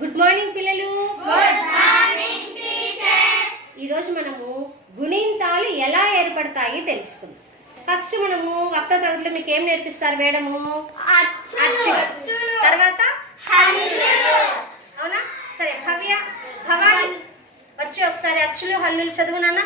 Good morning పిల్లలు. ఈరోజు మనము గుణింతాలు ఎలా ఏర్పడతాయి తెలుసుకుందాం. ఫస్ట్ మనము ఒకటో తరగతిలో మీకు ఏం నేర్పిస్తారు మేడము? అచ్చులు. తర్వాత అవునా? సరే భవాని వచ్చి ఒకసారి అచ్చులు హల్లులు చదువు నాన్న.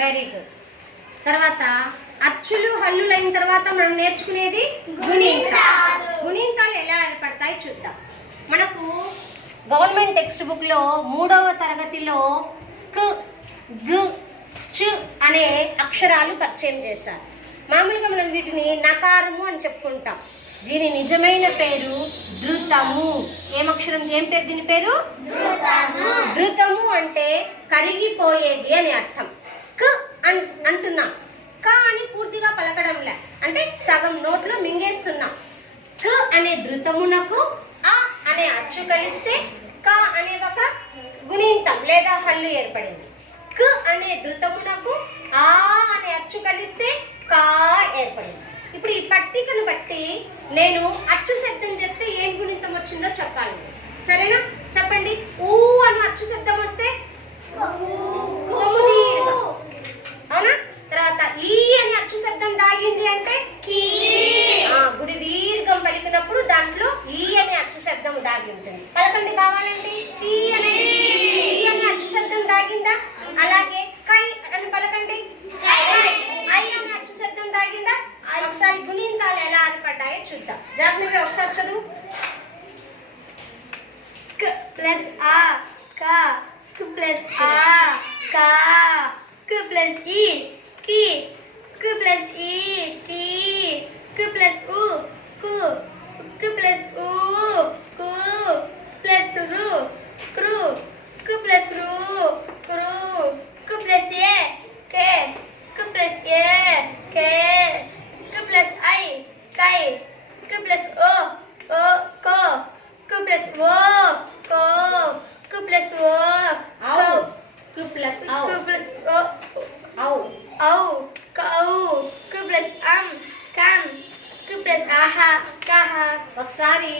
Very good. తర్వాత అచ్చులు హల్లులు అయిన తర్వాత మనం నేర్చుకునేది గుణింతాలు. గుణింతాలు ఎలా ఏర్పడతాయి చూద్దాం. మనకు గవర్నమెంట్ టెక్స్ట్ బుక్ లో 3వ తరగతిలో క్ గ్ చ్ అనే అక్షరాలు పరిచయం చేశారు. మామూలుగా మనం వీటిని నకారము అని చెప్పుకుంటాం. దీని నిజమైన పేరు ధృతము. ఏం పేరు దీని పేరు? ధృతము అంటే కరిగిపోయేది అని అర్థం. క్ అంటున్నాం, క అని పూర్తిగా పలకడంలే, అంటే సగం నోట్లో మింగేస్తున్నాం. క అనే ధృతమునకు అ అనే అచ్చు కలిస్తే క అనే ఒక గుణింతం లేదా హల్లు ఏర్పడింది. క అనే ధృతమునకు ఆ అనే అచ్చు కలిస్తే కా ఏర్పడింది. ఇప్పుడు ఈ పట్టికను బట్టి నేను అచ్చు శబ్దం చెప్తే ఏం గుణింతం వచ్చిందో చెప్పాలి. సరేనా? చెప్పండి. ఊ అని అచ్చు శబ్దం వస్తే అవునా? తర్వాత ఈ అని అచ్చు శబ్దం దాగింది అంటే గుడి దీర్ఘం పలికినప్పుడు దాంట్లో ఈ అనే అచ్చు శబ్దం దాగి ఉంటుంది. పలకండి కావాలండి. ఈ అనే అచ్చు శబ్దం దాగిందా? అలాగే కై అని పలకండి. ఐ అనే అచ్చు శబ్దం దాగిందా? ఒకసారి గుణింతాలు ఎలా ఏర్పడ్డాయో చూద్దాం. జాగ్రత్తగా ఒకసారి చదువు. క ప్లస్ ఆ క, క ప్లస్ ఆ క, క ప్లస్ ఈ కి, క ప్లస్ ఈ కి, క ప్లస్ ఉ కు, క ప్లస్ ఉ కు, ప్లస్ రు క్రు, క ప్లస్ రు క్రు, క ప్లస్ ఏ కే, క ప్లస్ ఏ కే, క ప్లస్ ఐ కై, క ప్లస్ ఓ ఓ కో, క ప్లస్ ఓ కో, క ప్లస్ ఓ ఔ, కు ప్లస్ ఔ, క ప్లస్ ఓ ఔ, ఔ కౌ, క ప్లస్ కం, క ప్లస్ ఆహా కహ. ఒకసారి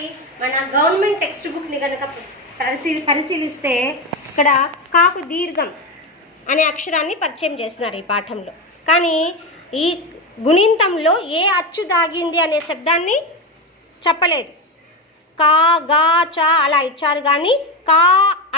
మన గవర్నమెంట్ టెక్స్ట్ బుక్ ని కనుక పరిశీలిస్తే ఇక్కడ కాకు దీర్ఘం అనే అక్షరాన్ని పరిచయం చేస్తున్నారు ఈ పాఠంలో. కానీ ఈ గుణింతంలో ఏ అచ్చు దాగింది అనే శబ్దాన్ని చెప్పలేదు. కా గా చ అలా ఇచ్చారు, కానీ కా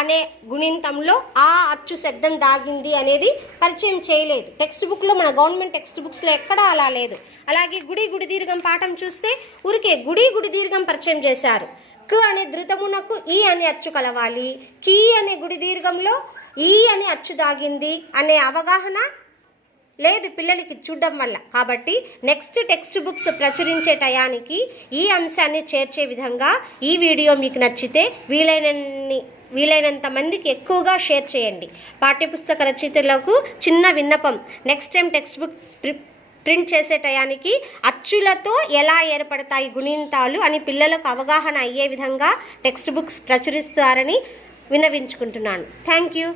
అనే గుణింతంలో ఆ అచ్చు శబ్దం దాగింది అనేది పరిచయం చేయలేదు. టెక్స్ట్ బుక్లో, మన గవర్నమెంట్ టెక్స్ట్ బుక్స్లో ఎక్కడా అలా లేదు. అలాగే గుడి దీర్ఘం పాఠం చూస్తే ఊరికే గుడి దీర్ఘం పరిచయం చేశారు. కు అనే ధృతమునకు ఈ అనే అచ్చు కలవాలి, కీ అనే గుడి దీర్ఘంలో ఈ అనే అచ్చు దాగింది అనే అవగాహన లేదు పిల్లలకి చూడడం వల్ల. కాబట్టి నెక్స్ట్ టెక్స్ట్ బుక్స్ ప్రచురించే టయానికి ఈ అంశాన్ని చేర్చే విధంగా ఈ వీడియో మీకు నచ్చితే వీలైనంత మందికి ఎక్కువగా షేర్ చేయండి. పాఠ్యపుస్తక రచయితలకు చిన్న విన్నపం, next time text book print చేసే టయానికి అచ్చులతో ఎలా ఏర్పడతాయి గుణింతాలు అని పిల్లలకు అవగాహన అయ్యే విధంగా టెక్స్ట్ బుక్స్ ప్రచురిస్తారని విన్నవించుకుంటున్నాను. Thank you.